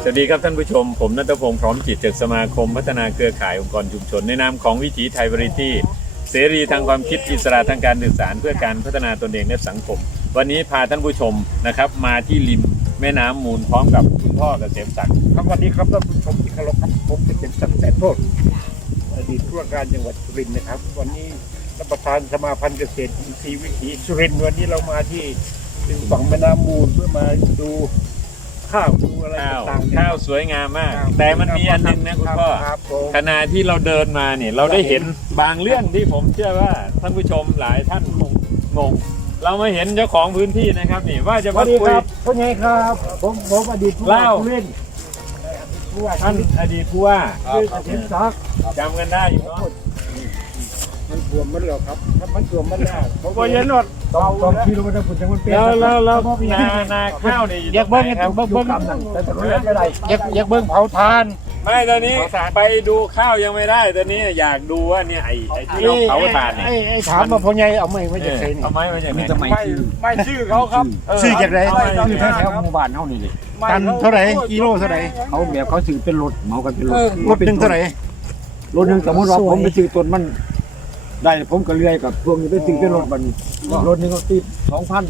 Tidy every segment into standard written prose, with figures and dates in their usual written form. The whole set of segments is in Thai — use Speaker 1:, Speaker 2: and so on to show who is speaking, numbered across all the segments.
Speaker 1: วัสดีครับท่านผู้ชมผมณัฐพงศ์พร้อมจิตจากสมาคมพัฒนาเครือข่ายองค์กรชุมชนในนามของวิถีไทยวาไรตี้เสรีทางความคิดอิสระทางการสื่อสารเพื่อการพัฒนาตนเองและสังคมวันนี้พาท่านผู้ชมนะครับมาที่ริมแม่น้ำมูลพร้อมกับคุณพ่อเกษมศักดิ์
Speaker 2: ครับวันนี้ครับท่านผู้ชมที่เคารพครับผมเกษมศักดิ์แสนโทษอดีตผู้ว่าการจังหวัดสุรินทร์นะครับวันนี้รับประธานสมาพันธ์เกษตรอินทรีย์วิถีสุรินทร์วันนี้เรามาที่ริมฝั่งแม่น้ำมูลเพื่อมาดูข้าวดูอะไรต่างๆ
Speaker 1: ข้าวสวยงามมากแต่มันมีอันนึงนะคุณพ่อขณะที่เราเดินมาเนี่ยเราได้เห็นบางเรื่องที่ผมเชื่อว่าท่านผู้ชมหลายท่านคงงงเรามาเห็นเจ้าของพื้นที่นะครับนี่ว่าจะมาคุย
Speaker 2: พ่อใหญ่ครับผมอดีตผู้ว่าสุรินทร์
Speaker 1: ท่านอดีตผู้ว่า
Speaker 2: ชื่อเกษมศักดิ์
Speaker 1: จำกันได้อยู่เนาะ
Speaker 2: มันท่วมมันแล้วครับถ้ามันท่วมมันแล้วผมก็ยันหนด2 กิโลเมตรฝุ่นจังมันเปลี่ยน
Speaker 1: แล้วนาข้าวนี่
Speaker 2: อยากเบิ้งแต่ถนนไม่ได้อยากเบิ้งเผาทาน
Speaker 1: ไม่ตอนนี้ไปดูข้าวยังไม่ได้ตอนนี้อยากดูว่าเนี่ยไอ้ที่เราเผาถ่านเนี่ย
Speaker 2: ไอ้ถามมาพ่อใหญ่เอาไม้มาจากไหน
Speaker 1: เอาไม้มาจากไหน
Speaker 2: ไม่ชื่อเขาครับชื่อจากไหนชื่อแถวหมู่บ้านเฮานี่เลยตันเท่าไหร่กิโลเท่าไหร่เขาแบบเขาซื้อเป็นรถเหมากันเป็นรถนึงเท่าไหร่รถนึงสมมติว่าผมไปซื้อต้นมันได้ผมก็เลื่อยกับพวกนี้ไปซื้อเป็นรถบันรถนึงก็ติด2,000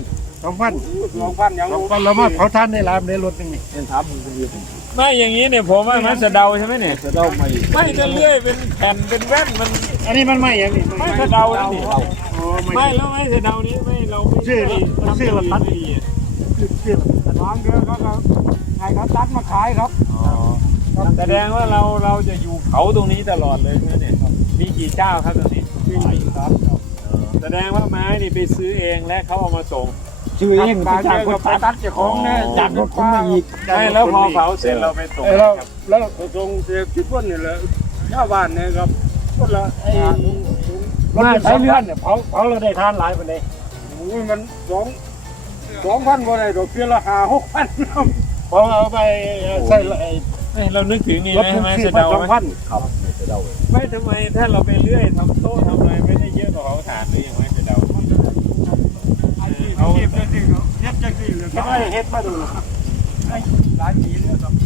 Speaker 2: แล้วมาเผาทานในร้านในรถนึงนี่เป็นถามมึงดี
Speaker 1: ไม่อย่างนี้เนี่ยผมว่ามันสะเดาใช่ไหมเนี่ย
Speaker 2: สะเดา
Speaker 1: ไม่จะเลื่อยเป็นแผ่นเป็นแว่นมัน
Speaker 2: อันนี้มันไม่อย่างนี้
Speaker 1: ไม่สะเดาแล้วนี่ไม่แล้วไม่สะเดานี้ไม่เรา
Speaker 2: ชื่อละตัดชื่อละน้องเด้อเขาให้เขาตัดมาขายครับ
Speaker 1: แสดงว่าเราจะอยู่เขาตรงนี้ตลอดเลยเนี่ยมีกี่เจ้าครับตรงนี้แสดงว่าไม้นี่ไปซื้อเองและเขาเอามาส่ง
Speaker 2: ซื้อเองไปจากคนตัดเจ้าของเนี่ยจากรถผมมาอีก
Speaker 1: ไม่แล้วพอเผาเสร็จเราไปส่ง
Speaker 2: แล้วส่งเสียคิดว่านี่แหละชาวบ้านเนี่ยครับคนละไอ้รถใช้เลื่อนเนี่ยเผาเราได้ทานหลายวันเลยมัน2,000บ่ได้ดอกเพียงละ5-6,000พอเอาไปใส่
Speaker 1: เรานึกถึงนี่ใช่ไหมสะเดา
Speaker 2: ครับ
Speaker 1: ไม่ทำไมถ้าเราไปเลื่อยทำโต๊ะทำอะไรไม่ได้เยอะกว่าเขาถ่านหรือยังไงสะเดา
Speaker 2: เอาเฮ็ดจังซี่เลยก็ได้เฮ็ดมาดูหลายปีแล้วครับ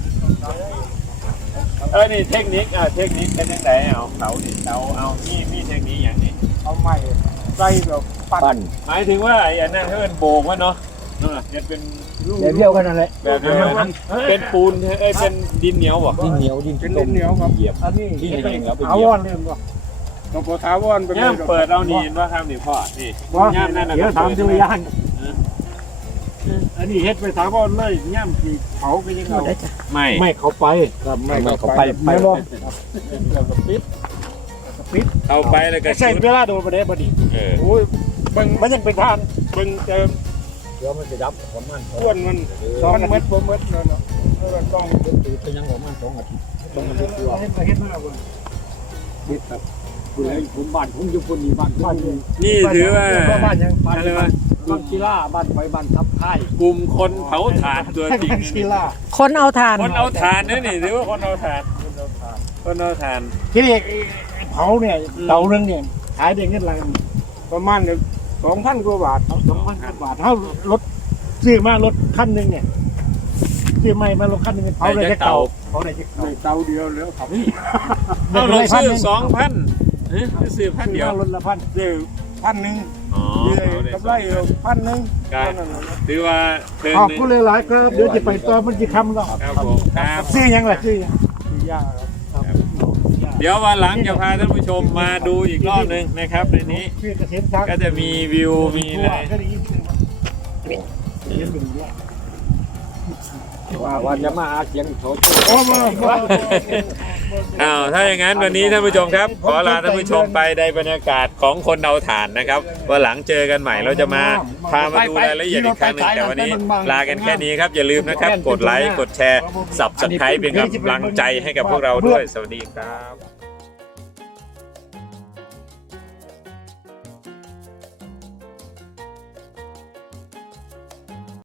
Speaker 1: นี่เทคนิคเป็นยังไงเอาเขาดิเอามีเทคนิคอย่างนี้
Speaker 2: เอาไม้ใส่แบบปั้น
Speaker 1: หมายถึงว่าไอ้อันนั้นเขาเป็นโบกวะเนาะจะเป็น
Speaker 2: แบบเดียวกันนั่นแหละ
Speaker 1: แบบเดียวกันเป็นปูนเป็นดินเหนียวบ่
Speaker 2: ดินเหนียวครับ
Speaker 1: เหยียบ
Speaker 2: อันนี้
Speaker 1: ที่เองแล้วเป็น
Speaker 2: ถาวรเลยบ่ต้องถาวร
Speaker 1: เป็นย่ำเปิดเอานี่ว่าครับนี่พ่อนี่ย่ำนั่นน่ะ
Speaker 2: เดี๋ยวถามทีละอย่างอันนี้เฮ็ดไปถาวรเลยย่ำที่เผาไปยังไงไม่เข้าไปครับไม่เข้าไปไม่บ่ปิด
Speaker 1: เอาไปแล้วก็
Speaker 2: ใช้เวลาโดนประเดี๋ยวพอดีโอ้ยมันยังเป็นทานเบิ่งเติมเดี๋ยวมันจะดับประมาณอ้วนมัน2 เม็ดเนาะแล้วต้องตื่นไปยังประมาณ2 อาทิตย์ต้องมาดูตัวเฮ็ดมาบ่ปิดครับผมบ้านผมอยู่คนนี้บ้าน
Speaker 1: นี่ถือว่า
Speaker 2: บ้านยังอะไรวะบ้านกีฬาบ้านไฟบ้านทับค่าย
Speaker 1: กลุ่มคนเผาถ่านตัวจริง
Speaker 3: คนเอาถ่าน
Speaker 1: นี่ถือว่าคนเอาถ่าน
Speaker 2: ที่นี่เผาเนี่ยเตานึงเนี่ยขายได้เงินละประมาณ2,000 กว่าบาทเท่ารถซื้อมารถคันนึงเนี่ยซื้อใหม่มารถคันนึงเผาได้แค่เตาเดียวแล้วครับ
Speaker 1: เอาเราซื้อ2,000ซื้อ1,000เดียว
Speaker 2: รถละ1,000ซื้อ1,000
Speaker 1: อ๋อก
Speaker 2: ำไร1,000
Speaker 1: ถือว่า
Speaker 2: ขอบคุณหลายๆครับเดี๋ยวจะไปต่อมันจะคำแล้ว
Speaker 1: ครับผมครับ
Speaker 2: ซื้อยังล่ะซื้อยาก
Speaker 1: เดี๋ยววันหลังจะพาท่านผู้ชมมาดูอีกรอบนึงนะครับในนี้ก็จะมีวิวมีอะไร
Speaker 2: วันจะมาเสียงโถ
Speaker 1: ถ้าอย่างนั้นวันนี้ท่านผู้ชมครับขอลาท่านผู้ชมไปในบรรยากาศของคนเอาถ่านนะครับวันหลังเจอกันใหม่เราจะมาพามาดูรายละเอียดอีกครั้งนึงแต่วันนี้ลากันแค่นี้ครับอย่าลืมนะครับกดไลค์กดแชร์ Subscribe เป็นกำลังใจให้กับพวกเราด้วยสวัสดีครับ